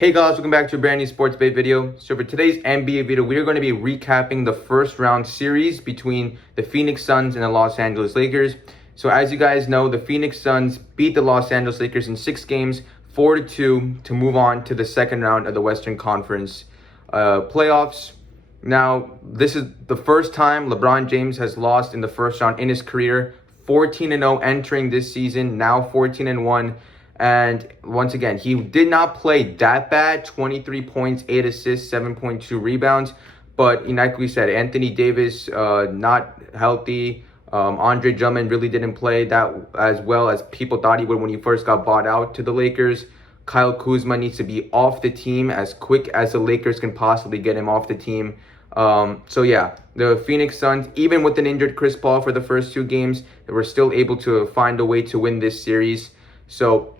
Hey guys, welcome back to a brand new sports-based video. So for today's NBA video, we are going to be recapping the first round series between the Phoenix Suns and the Los Angeles Lakers. So as you guys know, the Phoenix Suns beat the Los Angeles Lakers in 6 games, 4-2, to move on to the second round of the Western Conference playoffs. Now, this is the first time LeBron James has lost in the first round in his career. 14-0 entering this season, now 14-1. And once again, he did not play that bad. 23 points, 8 assists, 7.2 rebounds. But like we said, Anthony Davis not healthy. Andre Drummond really didn't play that as well as people thought he would when he first got bought out to the Lakers. Kyle Kuzma needs to be off the team as quick as the Lakers can possibly get him off the team. So yeah, the Phoenix Suns, even with an injured Chris Paul for the first 2 games, they were still able to find a way to win this series. So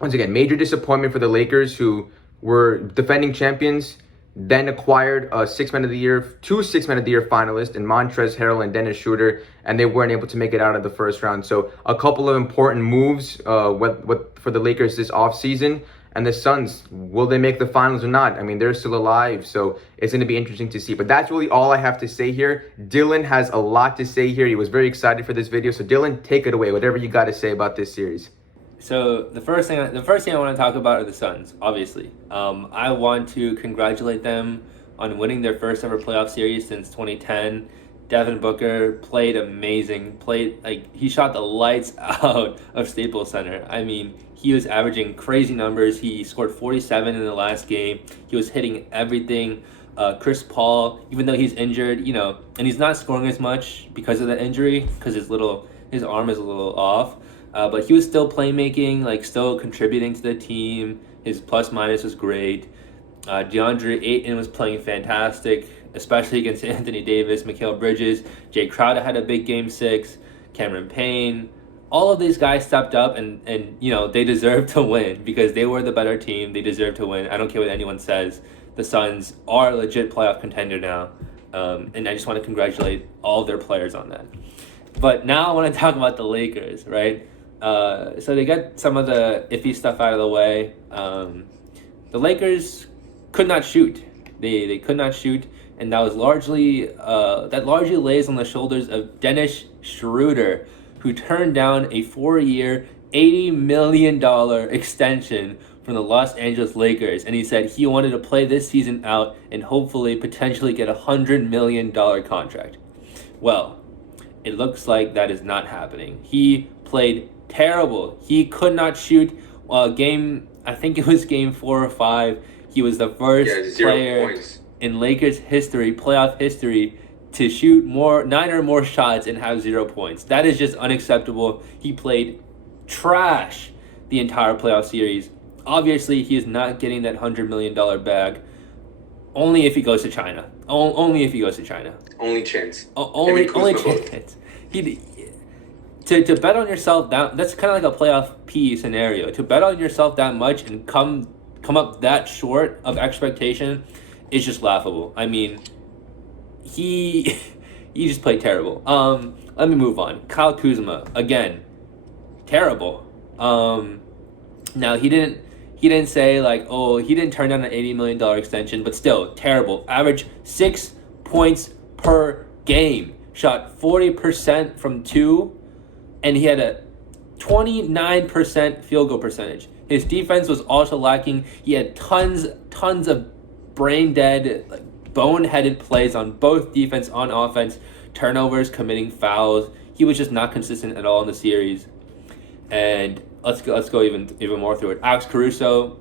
once again, major disappointment for the Lakers, who were defending champions, then acquired two Six-Man of the Year finalists in Montrezl Harrell and Dennis Schroeder, and they weren't able to make it out of the first round. So a couple of important moves for the Lakers this offseason. And the Suns, will they make the finals or not? I mean, they're still alive, so it's going to be interesting to see. But that's really all I have to say here. Dylan has a lot to say here. He was very excited for this video. So Dylan, take it away. Whatever you got to say about this series. So the first thing I want to talk about are the Suns, obviously. I want to congratulate them on winning their first ever playoff series since 2010. Devin Booker played amazing. He shot the lights out of Staples Center. I mean, he was averaging crazy numbers. He scored 47 in the last game. He was hitting everything. Chris Paul, even though he's injured, and he's not scoring as much because of the injury, because his arm is a little off. But he was still playmaking, still contributing to the team. His plus-minus was great. DeAndre Ayton was playing fantastic, especially against Anthony Davis, Mikal Bridges. Jay Crowder had a big Game 6. Cameron Payne. All of these guys stepped up, and they deserve to win because they were the better team. They deserve to win. I don't care what anyone says. The Suns are a legit playoff contender now, and I just want to congratulate all of their players on that. But now I want to talk about the Lakers, right? So they got some of the iffy stuff out of the way. The Lakers could not shoot. They could not shoot, and that largely lays on the shoulders of Dennis Schroeder, who turned down a 4-year, $80 million extension from the Los Angeles Lakers, and he said he wanted to play this season out and hopefully potentially get a $100 million contract. Well, it looks like that is not happening. He played terrible. He could not shoot. I think it was game 4 or 5. He was the first player in Lakers history, playoff history, to shoot 9 or more shots and have 0 points. That is just unacceptable. He played trash the entire playoff series. Obviously, he is not getting that $100 million bag. Only if he goes to China. Only if he goes to China. Only chance. Only chance. To bet on yourself that's kind of like a playoff P scenario. To bet on yourself that much and come up that short of expectation is just laughable. I mean, he just played terrible. Let me move on. Kyle Kuzma, again, terrible. Now he didn't say he didn't turn down an $80 million extension, but still terrible. Average 6 points per game. Shot 40% from 2, and he had a 29% field goal percentage. His defense was also lacking. He had tons of brain dead, boneheaded plays on both defense and offense, turnovers, committing fouls. He was just not consistent at all in the series. And let's go even more through it. Alex Caruso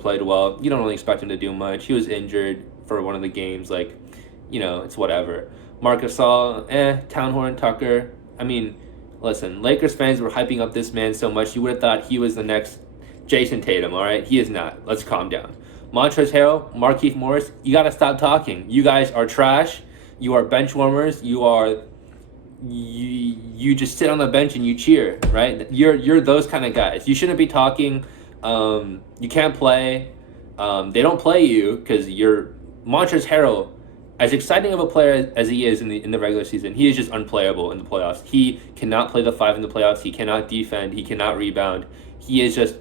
played well. You don't really expect him to do much. He was injured for one of the games. It's whatever. Marc Gasol, Townhorn, Tucker. I mean, listen, Lakers fans were hyping up this man so much, you would have thought he was the next Jason Tatum, all right? He is not. Let's calm down. Montrezl Harrell, Markieff Morris, you got to stop talking. You guys are trash. You are bench warmers. You just sit on the bench and you cheer, right? You're those kind of guys. You shouldn't be talking. You can't play. They don't play you because you're Montrezl Harrell. As exciting of a player as he is in the regular season, he is just unplayable in the playoffs. He cannot play the 5 in the playoffs. He cannot defend. He cannot rebound. He is just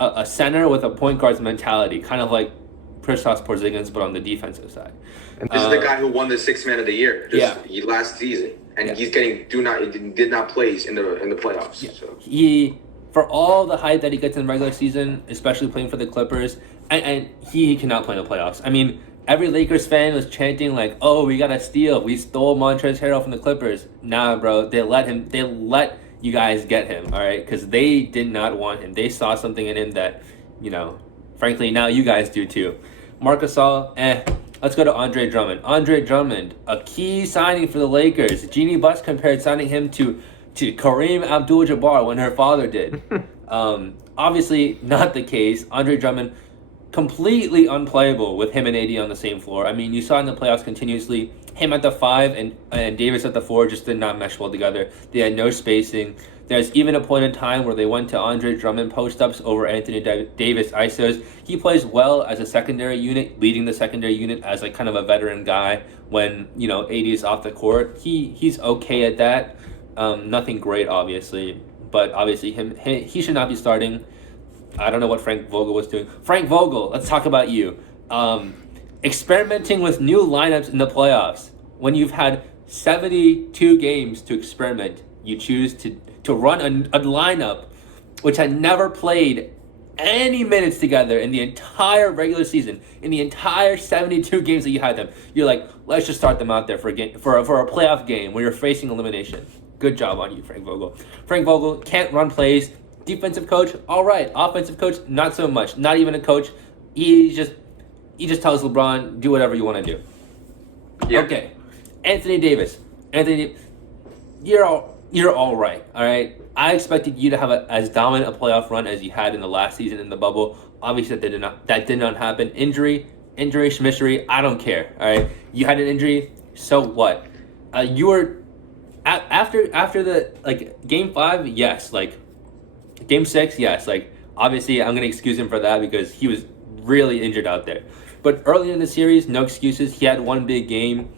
a center with a point guard's mentality, kind of like Kristaps Porzingis, but on the defensive side. And this is the guy who won the Sixth Man of the Year last season, and he's getting did not play in the playoffs. Yeah. So He, for all the hype that he gets in the regular season, especially playing for the Clippers, and he cannot play in the playoffs. I mean, every Lakers fan was chanting like, "Oh, we got a steal. We stole Montrezl Harrell from the Clippers." Nah, bro, they let you guys get him, all right? Because they did not want him. They saw something in him that, frankly, now you guys do too. Marc Gasol, Let's go to Andre Drummond. Andre Drummond, a key signing for the Lakers. Jeannie Buss compared signing him to Kareem Abdul-Jabbar when her father did. Obviously, not the case. Andre Drummond, completely unplayable with him and AD on the same floor. I mean, you saw in the playoffs continuously, him at the 5 and Davis at the 4 just did not mesh well together. They had no spacing. There's even a point in time where they went to Andre Drummond post-ups over Anthony Davis ISOs. He plays well as a secondary unit, leading the secondary unit as like kind of a veteran guy when, AD is off the court. He's okay at that. Nothing great, obviously. But obviously he should not be starting. I don't know what Frank Vogel was doing. Frank Vogel, let's talk about you. Experimenting with new lineups in the playoffs. When you've had 72 games to experiment, you choose to run a lineup which had never played any minutes together in the entire regular season, in the entire 72 games that you had them. You're like, let's just start them out there for a playoff game where you're facing elimination. Good job on you, Frank Vogel. Frank Vogel can't run plays. Defensive coach, all right. Offensive coach, not so much. Not even a coach. He just tells LeBron, do whatever you want to do. Yeah. Okay. Anthony Davis. You're all right. All right. I expected you to have as dominant a playoff run as you had in the last season in the bubble. Obviously, that did not happen. Injury, schmissery, I don't care. All right. You had an injury. So what? You were after the game 5. Yes. Game 6. Yes. Obviously, I'm gonna excuse him for that because he was really injured out there. But early in the series, no excuses. He had one big game.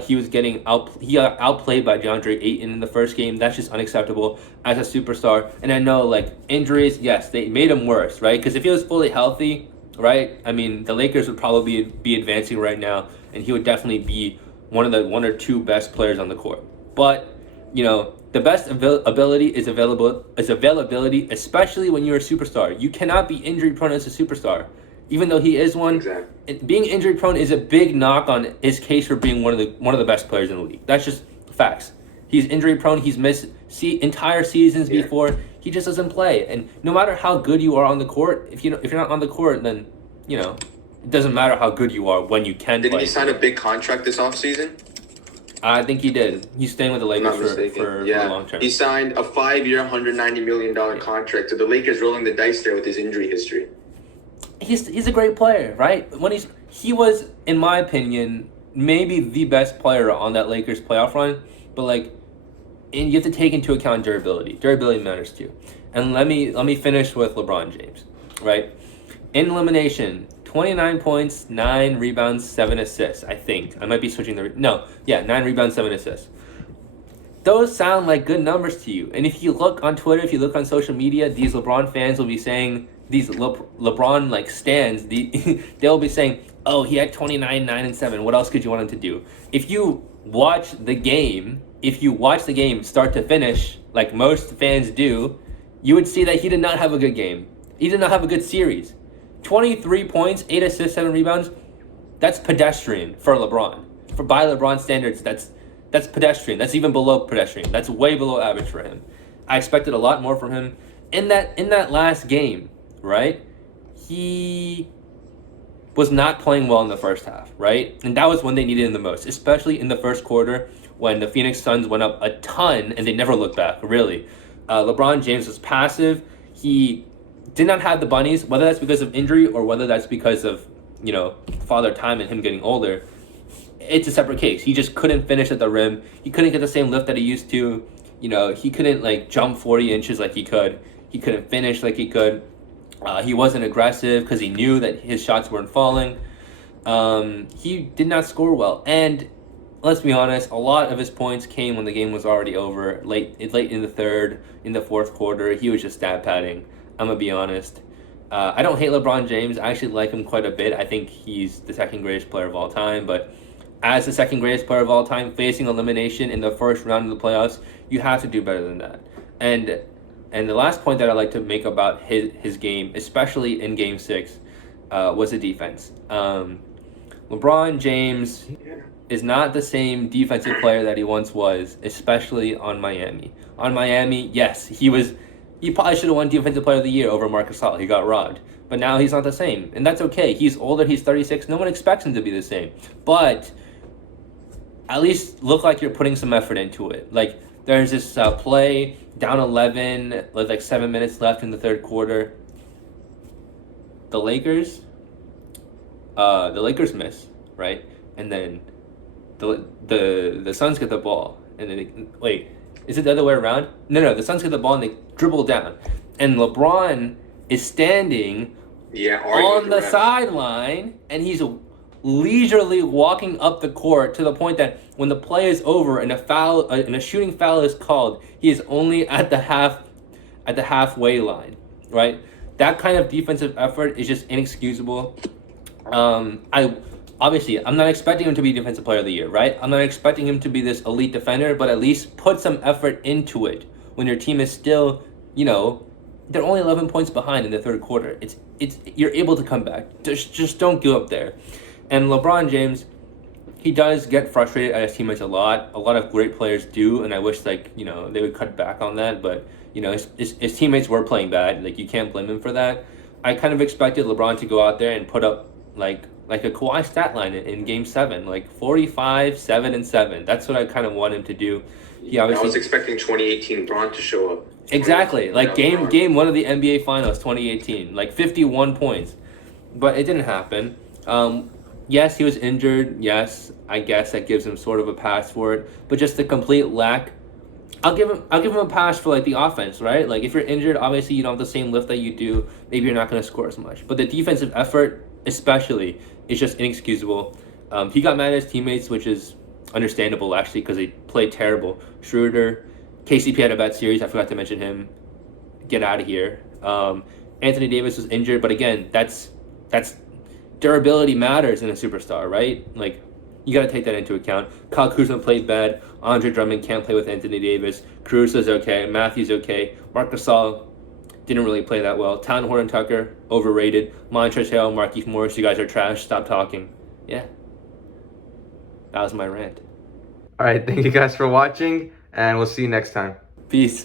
He got outplayed by DeAndre Ayton in the first game. That's just unacceptable as a superstar. And I know, injuries, yes, they made him worse, right? Because if he was fully healthy, right, I mean, the Lakers would probably be advancing right now, and he would definitely be one or two best players on the court. But, the best ability is availability, especially when you're a superstar. You cannot be injury prone as a superstar. Even though he is one, exactly. Being injury prone is a big knock on his case for being one of the best players in the league. That's just facts. He's injury prone. He's missed entire seasons before. He just doesn't play. And no matter how good you are on the court, if you're not on the court, then it doesn't matter how good you are when you can play. Didn't he sign a big contract this offseason? I think he did. He's staying with the Lakers for a long term. He signed a 5-year, $190 million contract. So the Lakers rolling the dice there with his injury history. He's a great player, right? When he was, in my opinion, maybe the best player on that Lakers playoff run. But and you have to take into account durability. Durability matters too. And let me finish with LeBron James, right? In elimination, 29 points, 9 rebounds, 7 assists. I think I might be switching 9 rebounds, 7 assists. Those sound like good numbers to you. And if you look on Twitter, if you look on social media, these LeBron fans will be saying. These LeBron stans, they'll be saying, "Oh, he had 29, 9, and 7. What else could you want him to do?" If you watch the game start to finish, like most fans do, you would see that he did not have a good game. He did not have a good series. 23 points, 8 assists, 7 rebounds. That's pedestrian for LeBron. By LeBron standards, that's pedestrian. That's even below pedestrian. That's way below average for him. I expected a lot more from him in that last game. Right? He was not playing well in the first half, right? And that was when they needed him the most, especially in the first quarter when the Phoenix Suns went up a ton and they never looked back, really. LeBron James was passive. He did not have the bunnies, whether that's because of injury or whether that's because of, father time and him getting older. It's a separate case. He just couldn't finish at the rim. He couldn't get the same lift that he used to. He couldn't, jump 40 inches like he could. He couldn't finish like he could. He wasn't aggressive because he knew that his shots weren't falling. He did not score well. And let's be honest, a lot of his points came when the game was already over. Late in the third, in the fourth quarter, he was just stat padding. I'm going to be honest. I don't hate LeBron James. I actually like him quite a bit. I think he's the second greatest player of all time. But as the second greatest player of all time, facing elimination in the first round of the playoffs, you have to do better than that. And the last point that I like to make about his game, especially in Game 6, was the defense. LeBron James is not the same defensive player that he once was, especially on Miami. On Miami, yes, he probably should have won Defensive Player of the Year over Marc Gasol. He got robbed. But now he's not the same. And that's okay. He's older. He's 36. No one expects him to be the same. But at least look like you're putting some effort into it. Like, there's this play, down 11, with like 7 minutes left in the third quarter. The Lakers miss, right? And then the Suns get the ball. And then, wait, is it the other way around? No, the Suns get the ball and they dribble down. And LeBron is standing on the sideline, and he's leisurely walking up the court to the point that when the play is over and a shooting foul is called, he is only at the halfway line, right? That kind of defensive effort is just inexcusable. I'm not expecting him to be Defensive Player of the Year, right? I'm not expecting him to be this elite defender, but at least put some effort into it when your team is still, they're only 11 points behind in the third quarter. You're able to come back. Just don't give up there. And LeBron James, he does get frustrated at his teammates a lot. A lot of great players do, and I wish they would cut back on that. But his teammates were playing bad. Like, you can't blame him for that. I kind of expected LeBron to go out there and put up like a Kawhi stat line in Game 7, like 45, 7, and 7. That's what I kind of want him to do. I was expecting 2018 Bron to show up. Exactly, like game 1 of the NBA Finals 2018, like 51 points, but it didn't happen. Yes, he was injured. Yes, I guess that gives him sort of a pass for it, but just the complete lack. I'll give him a pass for like the offense, right? Like, if you're injured, obviously you don't have the same lift that you do. Maybe you're not going to score as much, but the defensive effort, especially, is just inexcusable. He got mad at his teammates, which is understandable actually, because they played terrible. Schroeder, KCP had a bad series. I forgot to mention him. Get out of here. Anthony Davis was injured, but again, that's durability matters in a superstar, right? Like, you got to take that into account. Kyle Kuzma played bad. Andre Drummond can't play with Anthony Davis. Caruso's okay. Matthews okay. Marc Gasol didn't really play that well. Town Horton Tucker, overrated. Montrezl Harrell, Markieff Morris, you guys are trash. Stop talking. Yeah. That was my rant. All right, thank you guys for watching, and we'll see you next time. Peace.